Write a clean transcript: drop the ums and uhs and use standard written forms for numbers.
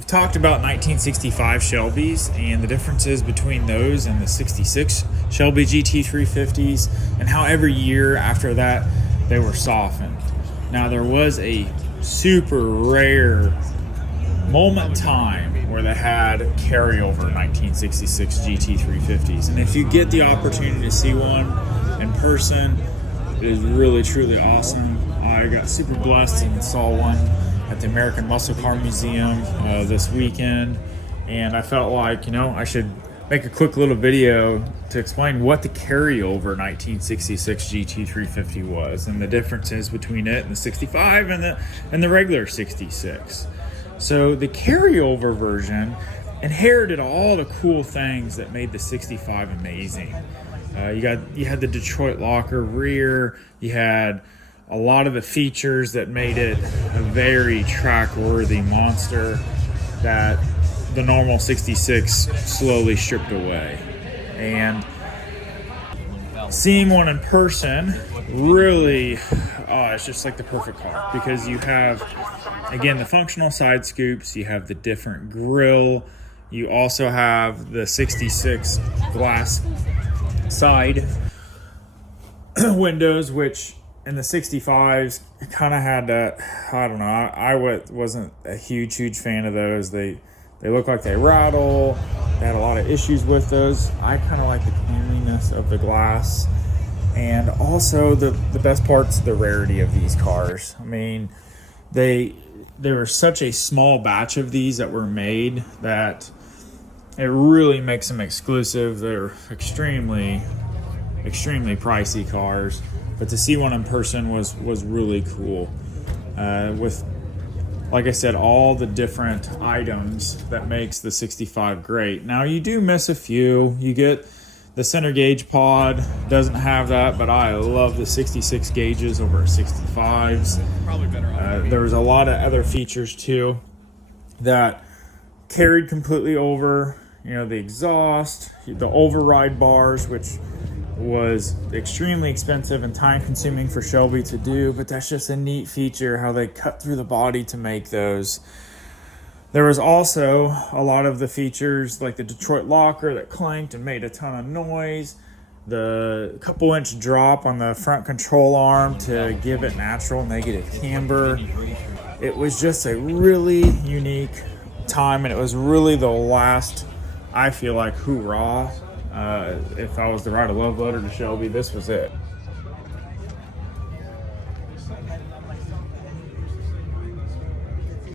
We've talked about 1965 Shelbys and the differences between those and the 66 Shelby GT350s, and how every year after that they were softened. Now, there was a super rare moment in time where they had carryover 1966 GT350s, and if you get the opportunity to see one in person, it is really truly awesome. I got super blessed and saw one at the American Muscle Car Museum this weekend, and I felt like, I should make a quick little video to explain what the carryover 1966 GT350 was and the differences between it and the 65 and the regular 66. So the carryover version inherited all the cool things that made the 65 amazing. You had the Detroit locker rear, you had a lot of the features that made it a very track-worthy monster that the normal 66 slowly stripped away. And seeing one in person really, it's just like the perfect car, because you have, again, the functional side scoops, you have the different grille, you also have the 66 glass side windows, which in the 65s kind of had that, I don't know, I wasn't a huge fan of those. They look like they rattle. They had a lot of issues with those. I kind of like the cleanliness of the glass, and also the best part's the rarity of these cars. I mean, there was such a small batch of these that were made that it really makes them exclusive. They're extremely pricey cars, but to see one in person was really cool. With, like I said, all the different items that makes the 65 great. Now, you do miss a few. You get the center gauge pod, doesn't have that, but I love the 66 gauges over 65s. There was a lot of other features too that carried completely over. The exhaust, the override bars, which was extremely expensive and time consuming for Shelby to do, but that's just a neat feature how they cut through the body to make those. There was also a lot of the features like the Detroit locker that clanked and made a ton of noise, the couple inch drop on the front control arm to give it natural negative camber. It was just a really unique time, and it was really the last, I feel like, hoorah. If I was to write a love letter to Shelby, this was it.